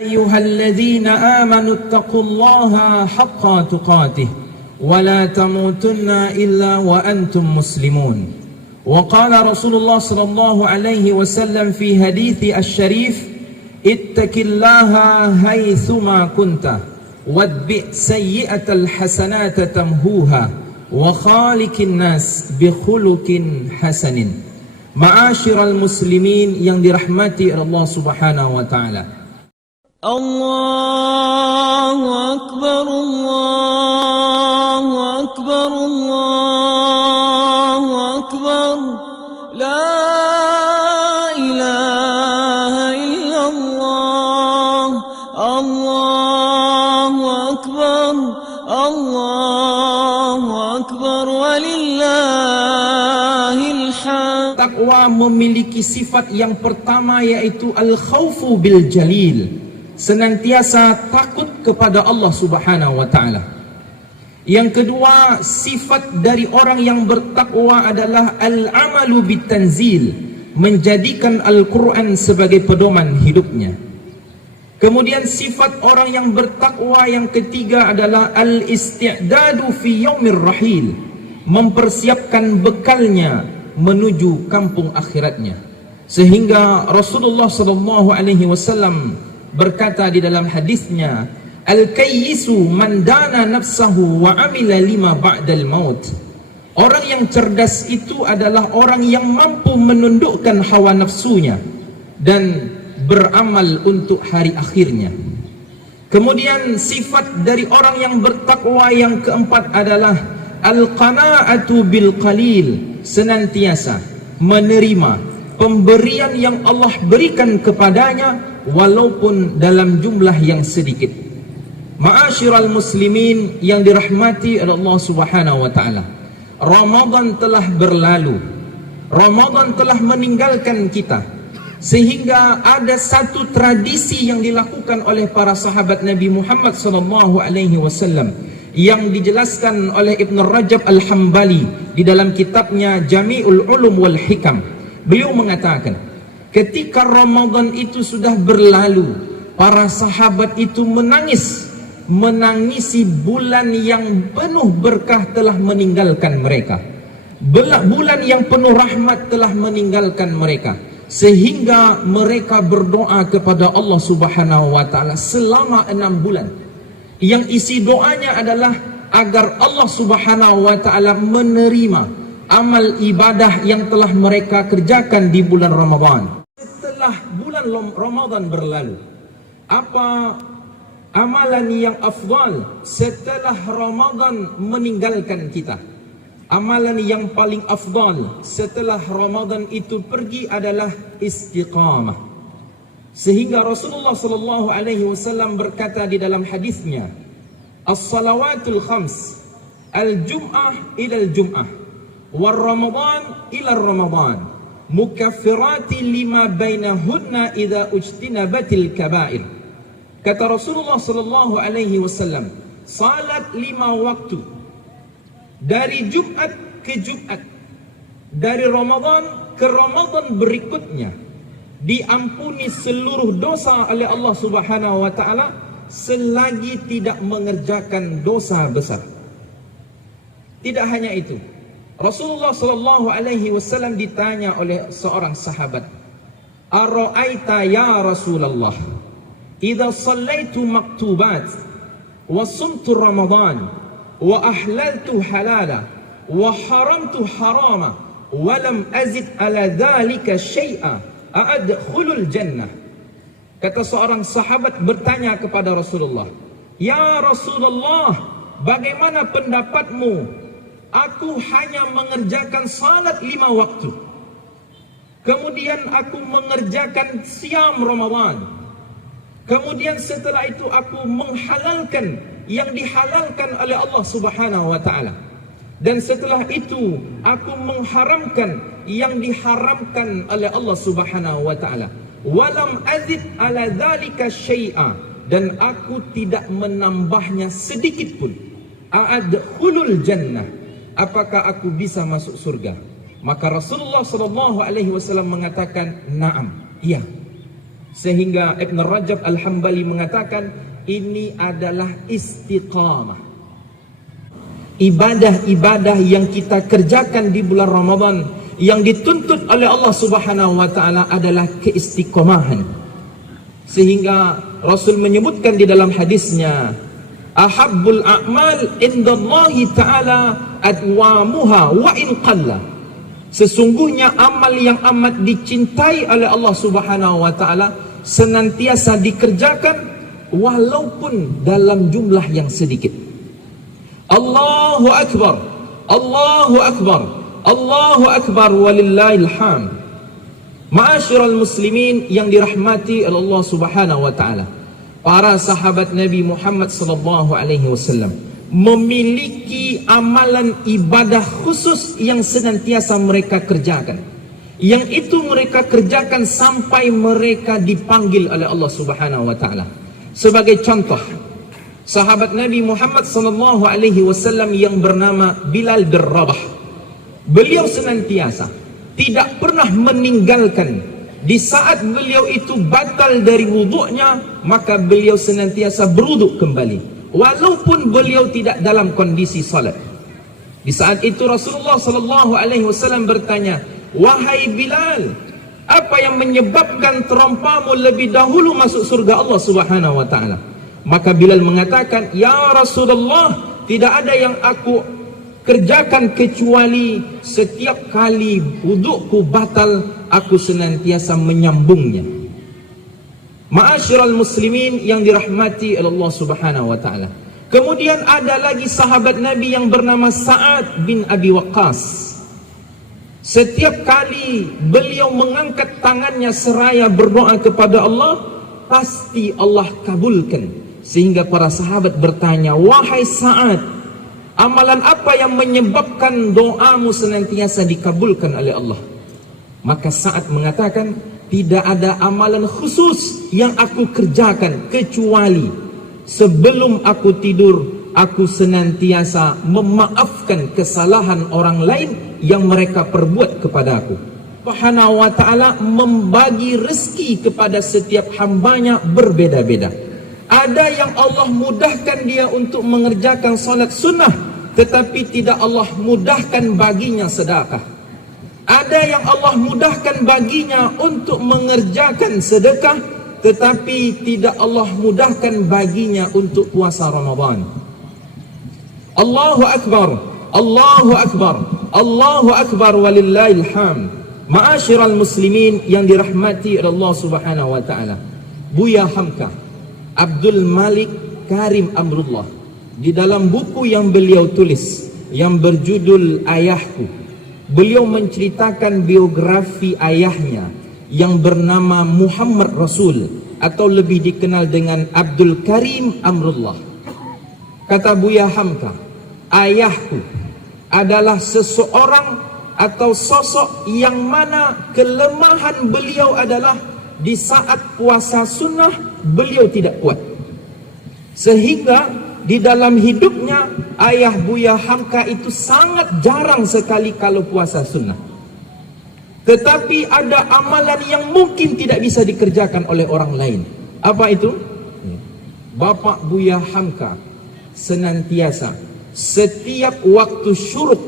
أيها الذين آمنوا اتقوا الله حق تقاته ولا تموتن إلا وأنتم مسلمون. وقال رسول الله صلى الله عليه وسلم في حديث الشريف: اتق الله حيثما كنت واتبع سيئة الحسنات تمحوها وخالق الناس بخلق حسن. Ma'asyiral muslimin yang dirahmati Allah Subhanahu wa taala. Allahu akbar, Allahu akbar, Allahu akbar. La ilaha illallah. Allahu akbar, Allahu akbar, walillahil hamd. Takwa memiliki sifat yang pertama, yaitu al-khawfu bil jalil, senantiasa takut kepada Allah Subhanahu wa taala. Yang kedua, sifat dari orang yang bertakwa adalah al-amalu bitanzil, menjadikan Al-Quran sebagai pedoman hidupnya. Kemudian sifat orang yang bertakwa yang ketiga adalah al-isti'dadu fi yaumir rahil, mempersiapkan bekalnya menuju kampung akhiratnya. Sehingga Rasulullah sallallahu alaihi wasallam berkata di dalam hadisnya, al-kayyisu man dana nafsahu wa amila lima ba'dal maut. Orang yang cerdas itu adalah orang yang mampu menundukkan hawa nafsunya dan beramal untuk hari akhirnya. Kemudian sifat dari orang yang bertakwa yang keempat adalah al-qana'atu bil qalil, senantiasa menerima pemberian yang Allah berikan kepadanya walaupun dalam jumlah yang sedikit. Ma'asyiral muslimin yang dirahmati Allah Subhanahu wa taala, Ramadan telah berlalu. Ramadan telah meninggalkan kita, sehingga ada satu tradisi yang dilakukan oleh para sahabat Nabi Muhammad sallallahu alaihi wasallam yang dijelaskan oleh Ibn Rajab Al-Hambali di dalam kitabnya Jami'ul Ulum wal Hikam. Beliau mengatakan, ketika Ramadan itu sudah berlalu, para sahabat itu menangisi bulan yang penuh berkah telah meninggalkan mereka. Bulan yang penuh rahmat telah meninggalkan mereka, sehingga mereka berdoa kepada Allah Subhanahu wa taala selama 6 bulan. Yang isi doanya adalah agar Allah Subhanahu wa taala menerima amal ibadah yang telah mereka kerjakan di bulan Ramadan. Setelah bulan Ramadan berlalu, apa amalan yang afdal setelah Ramadan meninggalkan kita? Amalan yang paling afdal setelah Ramadan itu pergi adalah istiqamah. Sehingga Rasulullah sallallahu alaihi wasallam berkata di dalam hadisnya, as-salawatul khams, al-jum'ah ila al-jum'ah, wal ramadan ila ramadan, mukaffirati lima bainahunna idza ujtinabatil kaba'ir. Kata Rasulullah sallallahu alaihi wasallam, salat 5 waktu dari Jumat ke Jumat, dari Ramadan ke Ramadan berikutnya, diampuni seluruh dosa oleh Allah Subhanahu wa taala selagi tidak mengerjakan dosa besar. Tidak hanya itu, Rasulullah sallallahu alaihi wasallam ditanya oleh seorang sahabat, "Ara'aita ya Rasulullah, idza shallaitu maktubat wa sumtu Ramadan wa ahlaltu halala wa haramtu harama wa lam azid ala dhalika syai'a, a'adkhulul jannah?" Kata seorang sahabat bertanya kepada Rasulullah, "Ya Rasulullah, bagaimana pendapatmu? Aku hanya mengerjakan salat 5 waktu. Kemudian aku mengerjakan siam Ramadan. Kemudian setelah itu aku menghalalkan yang dihalalkan oleh Allah Subhanahu wa taala. Dan setelah itu aku mengharamkan yang diharamkan oleh Allah Subhanahu wa taala. Walam azid ala dzalika syai'a, dan aku tidak menambahnya sedikit pun. A'adkhulul jannah, apakah aku bisa masuk surga?" Maka Rasulullah sallallahu alaihi wasallam mengatakan, "Na'am, iya." Sehingga Ibn Rajab Al-Hambali mengatakan ini adalah istiqamah. Ibadah-ibadah yang kita kerjakan di bulan Ramadan yang dituntut oleh Allah Subhanahu wa taala adalah keistiqomahan. Sehingga Rasul menyebutkan di dalam hadisnya, ahabbul a'mal indallahi ta'ala adwamuha wa in qalla. Sesungguhnya amal yang amat dicintai oleh Allah Subhanahu wa taala senantiasa dikerjakan walaupun dalam jumlah yang sedikit. Allahu akbar, Allahu akbar, Allahu akbar walillahil hamd. Ma'asyiral muslimin yang dirahmati oleh Allah Subhanahu wa taala, para sahabat Nabi Muhammad sallallahu alaihi wasallam memiliki amalan ibadah khusus yang senantiasa mereka kerjakan. Yang itu mereka kerjakan sampai mereka dipanggil oleh Allah Subhanahu wa taala. Sebagai contoh, sahabat Nabi Muhammad sallallahu alaihi wasallam yang bernama Bilal bin Rabah, beliau senantiasa tidak pernah meninggalkan. Di saat beliau itu batal dari wuduknya, maka beliau senantiasa berwuduk kembali walaupun beliau tidak dalam kondisi salat. Di saat itu Rasulullah sallallahu alaihi wasallam bertanya, "Wahai Bilal, apa yang menyebabkan terompamu lebih dahulu masuk surga Allah Subhanahu wa taala?" Maka Bilal mengatakan, "Ya Rasulullah, tidak ada yang aku kerjakan kecuali setiap kali wudukku batal, aku senantiasa menyambungnya." Ma'asyiral muslimin yang dirahmati oleh Allah Subhanahu wa taala. Kemudian ada lagi sahabat Nabi yang bernama Sa'ad bin Abi Waqqas. Setiap kali beliau mengangkat tangannya seraya berdoa kepada Allah, pasti Allah kabulkan. Sehingga para sahabat bertanya, "Wahai Sa'ad, amalan apa yang menyebabkan doamu senantiasa dikabulkan oleh Allah?" Maka Sa'ad mengatakan, tidak ada amalan khusus yang aku kerjakan kecuali sebelum aku tidur, aku senantiasa memaafkan kesalahan orang lain yang mereka perbuat kepada aku. Subhanahu wa ta'ala membagi rezeki kepada setiap hambanya berbeda-beda. Ada yang Allah mudahkan dia untuk mengerjakan salat sunnah, tetapi tidak Allah mudahkan baginya sedekah. Ada yang Allah mudahkan baginya untuk mengerjakan sedekah, tetapi tidak Allah mudahkan baginya untuk puasa Ramadan. Allahu akbar, Allahu akbar, Allahu akbar walillahil hamd. Ma'asyiral muslimin yang dirahmati oleh Allah Subhanahu wa taala, Buya Hamka Abdul Malik Karim Amrullah, di dalam buku yang beliau tulis yang berjudul Ayahku, beliau menceritakan biografi ayahnya yang bernama Muhammad Rasul, atau lebih dikenal dengan Abdul Karim Amrullah. Kata Buya Hamka, ayahku adalah seseorang atau sosok yang mana kelemahan beliau adalah di saat puasa sunnah beliau tidak kuat. Sehingga di dalam hidupnya ayah Buya Hamka itu sangat jarang sekali kalau puasa sunnah. Tetapi ada amalan yang mungkin tidak bisa dikerjakan oleh orang lain. Apa itu? Bapak Buya Hamka senantiasa setiap waktu syuruk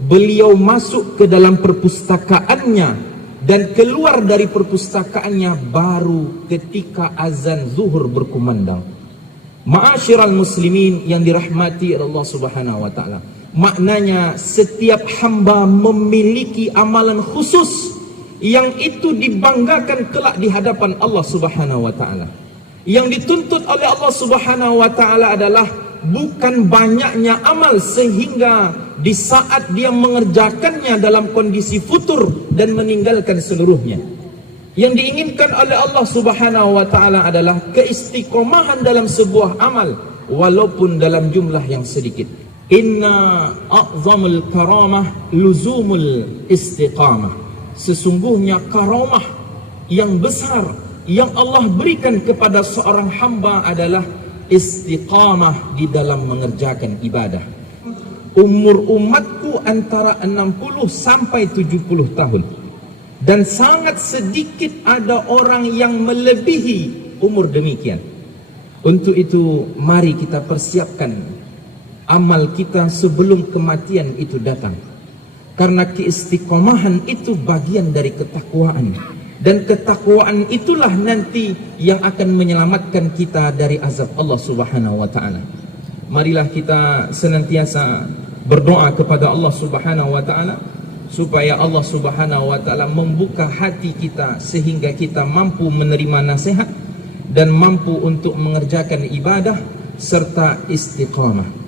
beliau masuk ke dalam perpustakaannya dan keluar dari perpustakaannya baru ketika azan zuhur berkumandang. Ma'asyiral muslimin yang dirahmati Allah Subhanahu wa taala, maknanya setiap hamba memiliki amalan khusus yang itu dibanggakan kelak di hadapan Allah Subhanahu wa taala. Yang dituntut oleh Allah Subhanahu wa taala adalah bukan banyaknya amal sehingga di saat dia mengerjakannya dalam kondisi futur dan meninggalkan seluruhnya. Yang diinginkan oleh Allah Subhanahu wa taala adalah keistiqomahan dalam sebuah amal walaupun dalam jumlah yang sedikit. Inna a'zamul karamah luzumul istiqamah. Sesungguhnya karamah yang besar yang Allah berikan kepada seorang hamba adalah istiqamah di dalam mengerjakan ibadah. Umur umatku antara 60 sampai 70 tahun. Dan sangat sedikit ada orang yang melebihi umur demikian. Untuk itu mari kita persiapkan amal kita sebelum kematian itu datang. Karena keistiqomahan itu bagian dari ketakwaan. Dan ketakwaan itulah nanti yang akan menyelamatkan kita dari azab Allah Subhanahu wa taala. Marilah kita senantiasa berdoa kepada Allah Subhanahu wa taala supaya Allah Subhanahu wa taala membuka hati kita sehingga kita mampu menerima nasihat dan mampu untuk mengerjakan ibadah serta istiqamah.